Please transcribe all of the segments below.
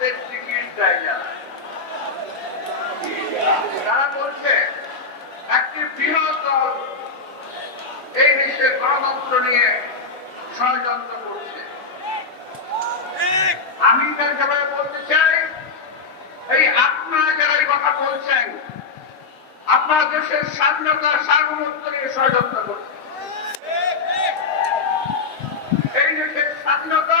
Ticket তারা বলছে একটি বৃহৎ দল এই দেশে গণতন্ত্র নিয়ে ষড়যন্ত্র করছে আমি তার বলতে চাই এই আপনারা যারা কথা বলছেন, আপনার দেশের স্বাধীনতা সার্বভৌমত্ব নিয়ে ষড়যন্ত্র করছেন এই দেশের স্বাধীনতা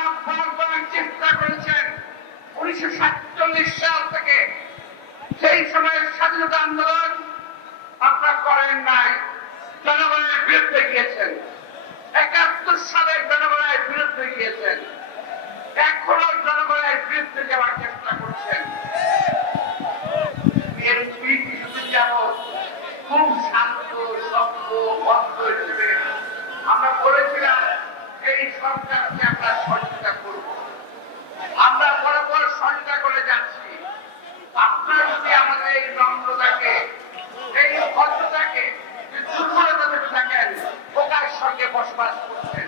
উনিশশো সাতচল্লিশ সাল থেকে সেই গিয়েছেন। একাত্তর সালে বিরুদ্ধে যাওয়ার চেষ্টা করছেন। যাবৎ খুব শান্ত সভ্য ভদ্র হিসেবে আমরা বলেছিলাম এই সরকারকে আমরা সহযোগিতা করব আমরা বরাবর সহযোগিতা করে যাচ্ছি আপনারা যদি আমাদের এই নম্রতাকে এই ভদ্রতাকে যে দুর্বলতা থেকে থাকেন ওকার সঙ্গে বসবাস করছেন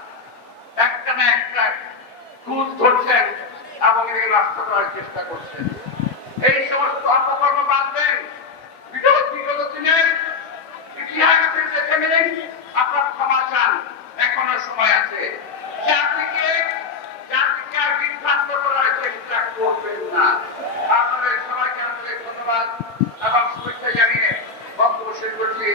একটা একটা ঘুষ ধরছেন এবং এই রাস্তা করার চেষ্টা করছেন। এই সমস্ত অপকর্ম বাদ দেন। বিগত দিনে ইতিহাস দেখে নিলেন আপনার ক্ষমা চান। এখনও সময় আছে। জাতিকে জাতিকে আর বিভ্রান্ত করার চেষ্টা করবেন না। আপনাদের সবাইকে আমাদের ধন্যবাদ এবং শুভেচ্ছা জানিয়ে বক্তব্য শেষ করছি।